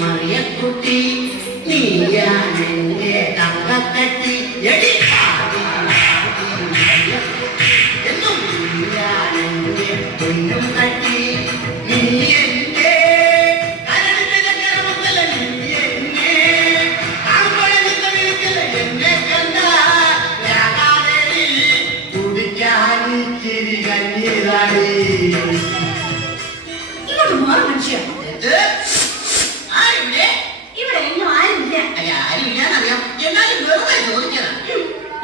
മറിയക്കുട്ടി നീയാണെന്റെ തങ്കക്കട്ടി എന്നും നീയാണെന്റെ പൊന്നും കട്ടി നീ എന്റെ ഇങ്ങോട്ട് മാറി മനുഷ്യ. ഇവിടെ എങ്ങും ആരുമില്ല.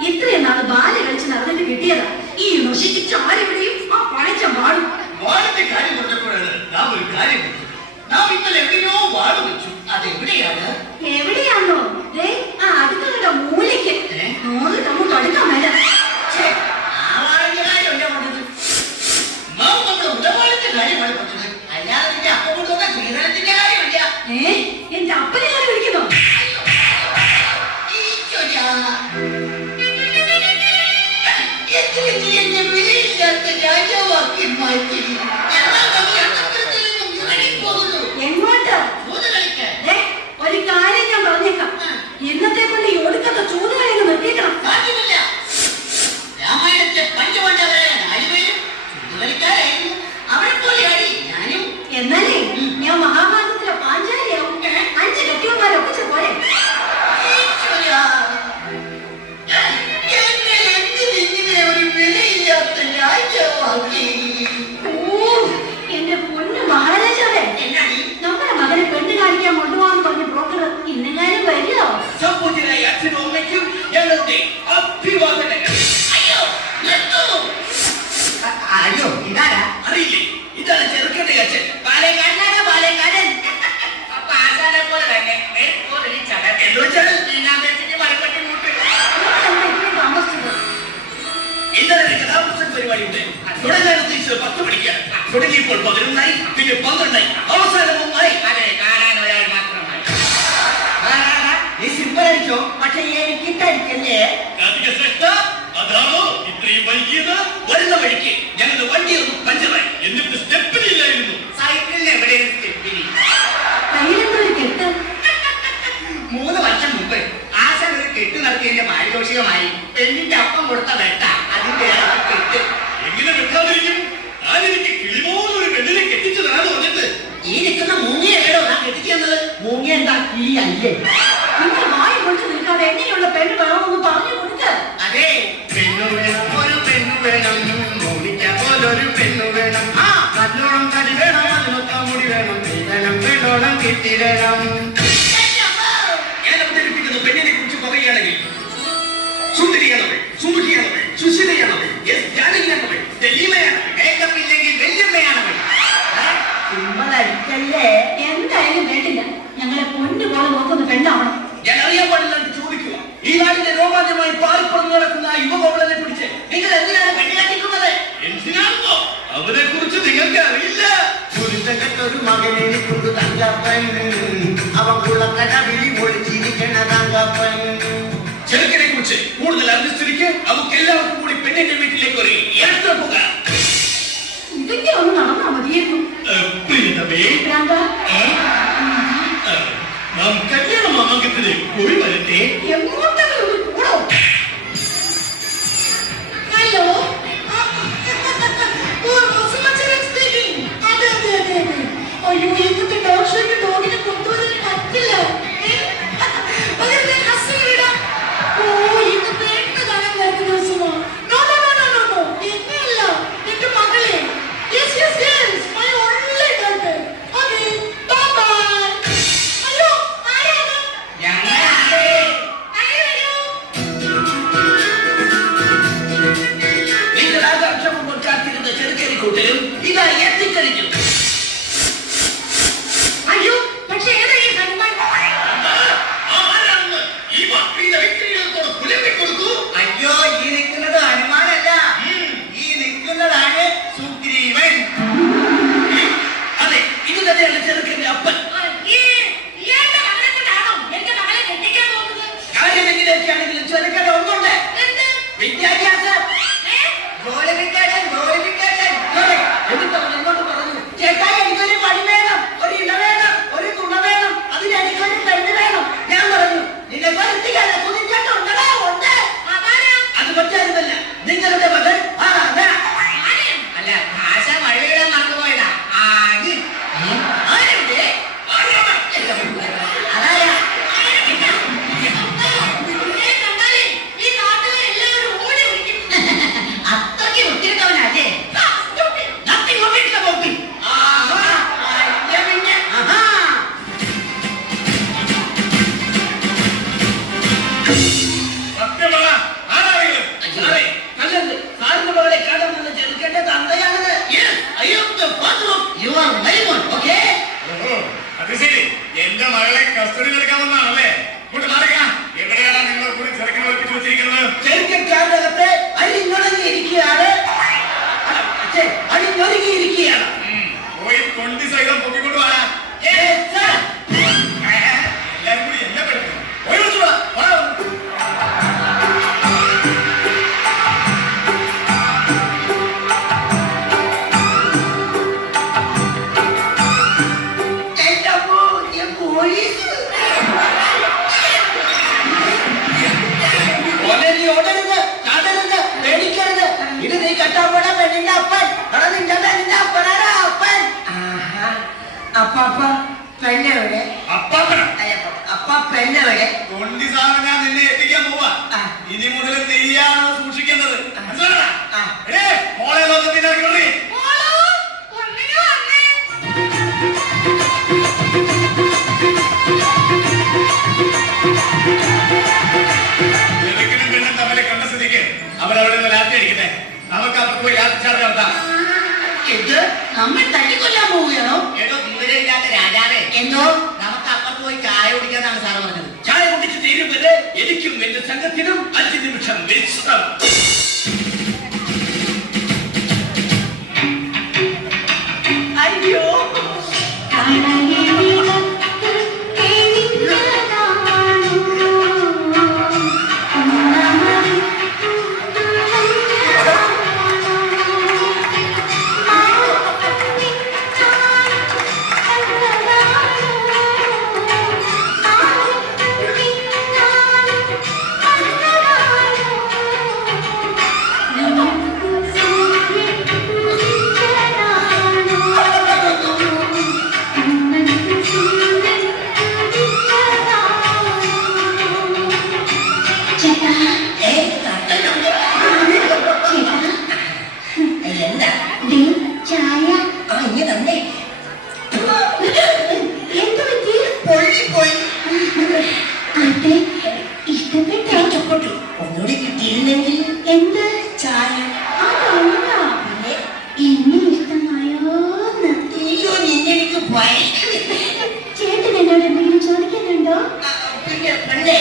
ഇത്രയും നാള് ബാല കളിച്ച് നടന്നിട്ട് കിട്ടിയതാ ഈ നശിച്ച ആരെവിടെയും ആ പഴച്ച വാടും. എവിടെയാണോ ആ അടുക്കള മൂലയ്ക്ക് നോക്കിട്ട് അങ്ങോട്ട് അടുക്കാൻ മേല. എന്റെ അപ്പനെ ഞാൻ വിളിക്കുന്നോ? എങ്ങോട്ട്? ഒരു കാര്യം ഞാൻ പറഞ്ഞേക്കാം. എന്നത്തെ കൊണ്ട് ഈ ഒടുക്കത്തെ ചൂതുകളിൽ നിർത്തിക്കണം. എന്നാലേ ഞാൻ മഹാഭാരതത്തിലെ പാഞ്ചാലിയാവും. 5 കെട്ടിയന്മാരെ ഒപ്പിച്ച പോലെ. എന്റെ പൊന്നു മഹാരാജാവേ, നമ്മുടെ മകനെ പെണ്ണ് കാണിക്കാൻ കൊണ്ടുപോകാന്ന് പറഞ്ഞ ബ്രോക്കർ ഇന്നെങ്ങാനും വരില്ലോ? അയ്യോ ഇതാരാ അറിയില്ലേ? ഇതാണ് ചെറുക്കന്റെ അച്ഛൻ പാലേക്കാരനാണ്. പാലേക്കാരൻ അപ്പൊ ആശാനെ പോലെ തന്നെ ഇന്നലെ കഥാപുസ്തക പരിപാടിയുണ്ട്. തുടങ്ങാൻ ഉദ്ദേശിച്ചത് 10 മണിക്കാണ്. തുടങ്ങിയപ്പോൾ 11 പിന്നെ 12 അവസാനം 1 കാണാൻ ഒരാൾ മാത്രമായി. നീ സിമ്പിൾ അടിച്ചോ, പക്ഷെ എനിക്ക് കഴിക്കല്ലേ. അതാണോ ഇത്രയും വൈകിയത്? വരുന്ന വഴിക്ക് ഞങ്ങളുടെ വണ്ടി ഒന്ന് പഞ്ചറായി. എന്നിട്ട് സ്റ്റെപ്പിനില്ലായിരുന്നു. സൈക്കിളിന് എവിടെയാണ് സ്റ്റെപ്പിനി? 3 വർഷം മുമ്പ് ആശാൻ ഒരു കെട്ട് നടത്തിയതിന്റെ പാരിതോഷികമായി പെണ്ണിന്റെ അപ്പം കൊടുത്ത വെട്ട അതിന്റെ കെട്ട്. എങ്ങനെ വെട്ടാതിരിക്കും? ഞാനെനിക്ക് കിളിപോലൊരു പെണ്ണിനെ കെട്ടിച്ചു തരാന്ന് പറഞ്ഞിട്ട് ഈ നിൽക്കുന്ന മൂങ്ങിയല്ലോ ഞാൻ കെട്ടിച്ചത്. മൂങ്ങിയ എന്താ ഈ അല്ലേ? വായി കൊണ്ട് നിൽക്കാതെ എങ്ങനെയുള്ള പെണ്ണ് വേണമെന്ന് പറഞ്ഞു കൊടുക്ക. അതെ, പെണ്ണു വേണം, ഒരു പെണ്ണു വേണം, മൂടിക്ക പോലൊരു പെണ്ണു വേണം. നല്ലോണം കടി വേണം, അതിനൊത്ത മുടി വേണം, വേണം പെണ്ണോളം കിട്ടിടണം. ഞാൻ അവതരിപ്പിക്കുന്ന പെണ്ണിനെ കുറിച്ച് പറയുകയാണെങ്കിൽ സുന്ദരിയാണവൾ, സുമുഖിയാണവൾ, സുശീലയാണവൾ, ജാനകിയാണവൾ, തെളിമയാണവൾ, മേക്കപ്പ് ഇല്ലെങ്കിൽ വല്യമ്മയാണവൾ. സിമ്മലടിക്കല്ലേ? എന്തായാലും കേട്ടില്ല. ഞങ്ങളെ പൊന്നു പോലെ നോക്കുന്ന പെണ്ണാവണം. ഞാൻ അറിയാൻ പാടില്ലാണ്ട് ചോദിക്കുക. ഈ നാടിന്റെ രോമാഞ്ചമായി പാറിപ്പറന്ന് നടക്കുന്ന ആ യുവകോവളനെ പിടിച്ച് നിങ്ങൾ എന്തിനാണ് പെണ്ണാക്കിക്കുന്നത്? എന്തിനാണോ? അവനെ കുറിച്ച് നിങ്ങൾക്ക് അറിയില്ല. ഒരു മകനെ കൊണ്ട് തങ്കപ്പൻ അവക്കുള്ള കടവിളി ഒളിച്ചിരിക്കണ തങ്കപ്പൻ. ചെറുക്കനെ കുറിച്ച് കൂടുതൽ അറിഞ്ഞിരിക്കെ അവർക്ക് എല്ലാവർക്കും കൂടി പെണ്ണിന്റെ വീട്ടിലേക്ക് ഒരു യാത്ര പോകാം. ഇതൊക്കെ ഒന്ന് നടന്നാ മതിയായിരുന്നു. നാം കല്യാണ മാമാങ്കത്തിന് പോയി വരട്ടെ. എങ്ങോട്ടെങ്കിലും കൂടോ? ഹലോ, അയ്യോ ഇന്നത്തെ ഡോക്ടറിന്റെ ഡോഗിനെ കൊണ്ടുവരാൻ പറ്റില്ല. ഓ ഇന്ന് പേട്ട കാണാൻ വരുന്ന ദിവസമോ? എന്നെയല്ല, എന്റെ മകളെ. My only daughter. Okay, bye-bye. അയ്യോ ആരാണ്? നിങ്ങൾ ആകാംക്ഷ മുമ്പ് കാത്തിരുന്ന ചെറുക്കരി കൂട്ടരും ഇതാ എത്തിക്കഴിഞ്ഞു. അയ്യോ പക്ഷെ ഏതാ ഈ ഹനുമാൻ? അയ്യോ ഈ നിൽക്കുന്നത് ഹനുമാനല്ല, ഈ നിൽക്കുന്നതാണ് സുഗ്രീവൻ. അതെ, ഇത് തന്നെയാണ് ചെറുക്കന്റെ അപ്പൻ. കാര്യം എങ്ങനെയൊക്കെയാണെങ്കിലും ചെറുക്കന്റെ ഒന്നുണ്ട്, വിദ്യാഭ്യാസം. എന്നിട്ട് അവൻ എന്നോട് പറഞ്ഞു, ചേട്ടാ എനിക്കൊരു പണി വേണം, ഒരു ഇട വേണം, ഒരു തുണ വേണം. കസ്റ്റഡിയിൽ എടുക്കാമെന്നാണല്ലേ? ഇങ്ങോട്ട് മാറിക്കാം. എവിടെയാണ് നിങ്ങളെ കൂടി ചെറുക്കനെ ഒളിപ്പിച്ചു വെച്ചിരിക്കുന്നത്? ചെറുക്കക്കാരകത്ത് അരിഞ്ഞൊടങ്ങിയിരിക്കുകയാണ്. അരിഞ്ഞൊരുങ്ങിയിരിക്കുകയാണ്. പോയി തൊണ്ടി സഹിതം പൊക്കിക്കൊണ്ടു പോരാ. എല്ലാരും കൂടി എന്നെ പെടുത്തും. പോയി വിളിച്ചോളാം. തൊണ്ടി സാധനം ഞാൻ നിന്നെ എത്തിക്കാൻ പോവാ. ഇനി മുതൽ നീയാണ് സൂക്ഷിക്കേണ്ടത്. മോളെ ലോകത്തിൽ ഇറക്കി. ചെറുക്കനും പെണ്ണും തമ്മിൽ കണ്ട സ്ഥിതിക്ക് അവരവിടെ നിന്ന് ലാത്തി അടിക്കട്ടെ. നമുക്ക് അവർക്ക് പോയി ലാത്തി ചാർജ് നടത്താം. ഇത് നമ്മൾ തട്ടിക്കൊല്ലാൻ പോവുകയാണോ? ഏതോ വിവരമില്ലാത്ത രാജാവേ, എന്തോ നമുക്ക് അപ്പുറത്ത് പോയി ചായ കുടിക്കാന്നാണ് സാറ് പറഞ്ഞത്. ചായ കുടിച്ച് തീരുമ്പോൾ എനിക്കും എന്റെ സംഘത്തിനും 5 നിമിഷം വിശ്രമം. അയ്യോ ഒന്നുകൂടി കിട്ടിയിരുന്നെങ്കിൽ എന്ത് ചായ. എന്നെ ഇഷ്ടമായോന്ന്? അയ്യോ, നിന്നെ എനിക്ക് ഭയങ്കര. ചേട്ടൻ എന്നോട് എന്തെങ്കിലും ചോദിക്കുന്നുണ്ടോ? പിന്നെ പെണ്ണേ,